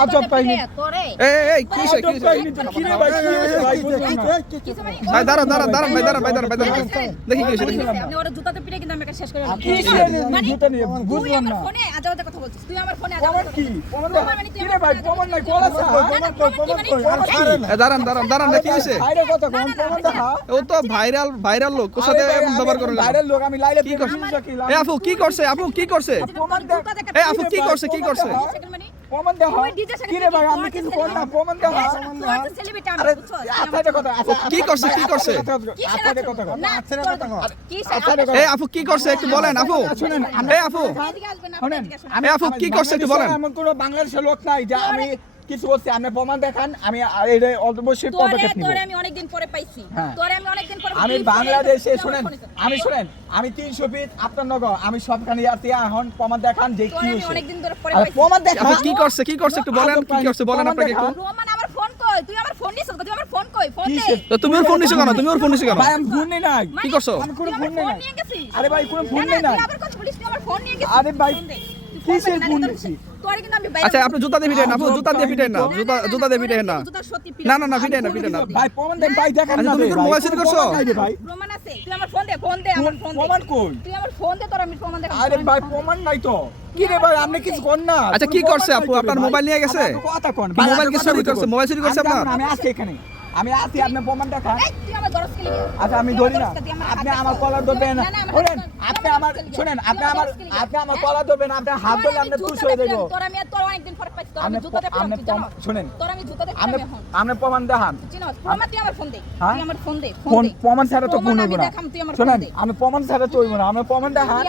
আজব। এই এই, এই কি হইছে কি হইছে ভাই, কি হয়েছে ভাই, বুঝলাম না। কিছু ভাই দাঁড়ান দাঁড়ান দাঁড়ান ভাই দাঁড়ান ভাই দাঁড়ান ভাই দাঁড়ান দেখি কি হইছে দেখি আপনি ওরা জুতাতে পিটে কিন্তু আমি একটা শেষ করে কি রে, মানে জুতা নিয়ে, তুই বুঝলাম না। ফোনে আজাবাতে কথা বলছিস তুই আমার ফোনে আজাবাতে কথা কি? মানে তুই কি রে ভাই, প্রমাণ নাই, কল আছে? কথা বলছিস। না, না, প্রমাণ কি? প্রমাণ কি? এ, দাঁড়ান দাঁড়ান দাঁড়ান দেখি হইছে ভাইরে কথা কন, না, না, প্রমাণ। দেখা। ও তো ভাইরাল ভাইরাল লোক ওর সাথে আরে ব্যবহার করে বাইরের লোক, আমি লাইলে কি কি করছে? এ আপু কি করছে আপু কি করছে এ আপু কি করছে কি করছে প্রমাণ কি রে ভাই, আমি কিছু। না, প্রমাণ আরে? আচ্ছা, কথা, আচ্ছা, কি করছে, কি আচ্ছা, করছে? কি সেরা কথা। না, আচ্ছা, কথা কর। কি আচ্ছা, এ আপু কি করছে একটু বলেন আপু শুনেন, এই আপু শোনেন। আমি আপু, কি করছে একটু বলেন? এমন কোনো বাংলাদেশের লোক নাই যে আমি কিছু করছি আপনি প্রমাণ দেখান আমি এটা অবশ্যই পদক্ষেপ নিব। আমি অনেকদিন পরে পাইছি। হ্যাঁ। তোরে আমি অনেকদিন পরে আমি বাংলাদেশে শুনেন আমি শুনেন আমি তিনশো ফিট আপনার নগর আমি সবখানে আছি এখন প্রমাণ দেখান যে কি হয়েছে। অনেকদিন ধরে পরে পাইছি। প্রমাণ দেখান। কি করছে কি করছে একটু বলেন কি করছে বলেন আপনাকে একটু। রোমান আমার ফোন কই? তুই আমার ফোন নিছিস তুই আমার ফোন কই? ফোন দে তো তুমি ওর ফোন নিছো কেন? তুমি ওর ফোন নিছো কেন? ভাই আমি ফোন নেই নাই। মানে, কি করছ? আমি কোনো ফোন নেই নাই। আরে ভাই, কোনো ফোন নেই নাই। আবার কথা বলিস? তুই আমার ফোন নিয়ে গেছিস। আরে ভাই, কিসের ফোন আচ্ছা আপনি জুতা দিয়ে পিটাই না আপু জুতা দিয়ে পিটাই না জুতা জুতা দিয়ে পিটাই না। না না না পিটাই না পিটাই না। ভাই প্রমাণ দেন ভাই দেখান না তুমি কি ভাই। মোবাইল চুরি করছ? প্রমাণ নাই রে ভাই। প্রমাণ আছে তুই আমার ফোন দে ফোন দে আমার ফোন প্রমাণ কই? তুই আমার ফোন দে তোর আমি প্রমাণ দেখাবো আরে ভাই প্রমাণ নাই তো। কি রে ভাই আপনি কিছু কোন না? আচ্ছা, কি করছে আপু? আপনার মোবাইল নিয়ে গেছে? কথা কোন। কি মোবাইল কি চুরি করছে? মোবাইল চুরি করছে আপনার? আমি আছি এখানে। আমি আছি আপনি প্রমাণ দেখান। আমার আচ্ছা আমি ধরি না। আপনি আমার কলার ধরবেন না। শুনেন আপনি আমার শুনেন আপনি আমার আপনি আমার কলার ধরবেন আপনি হাত ধরলে আপনি তুষ হয়ে যাব শুনেন। আপনি প্রমাণ দেখান। আমার হ্যাঁ? আমার ছাড়া তো ফোন আমি না। আমার শুনেন প্রমাণ ছাড়া চলবো না। আমি প্রমাণ দেখান।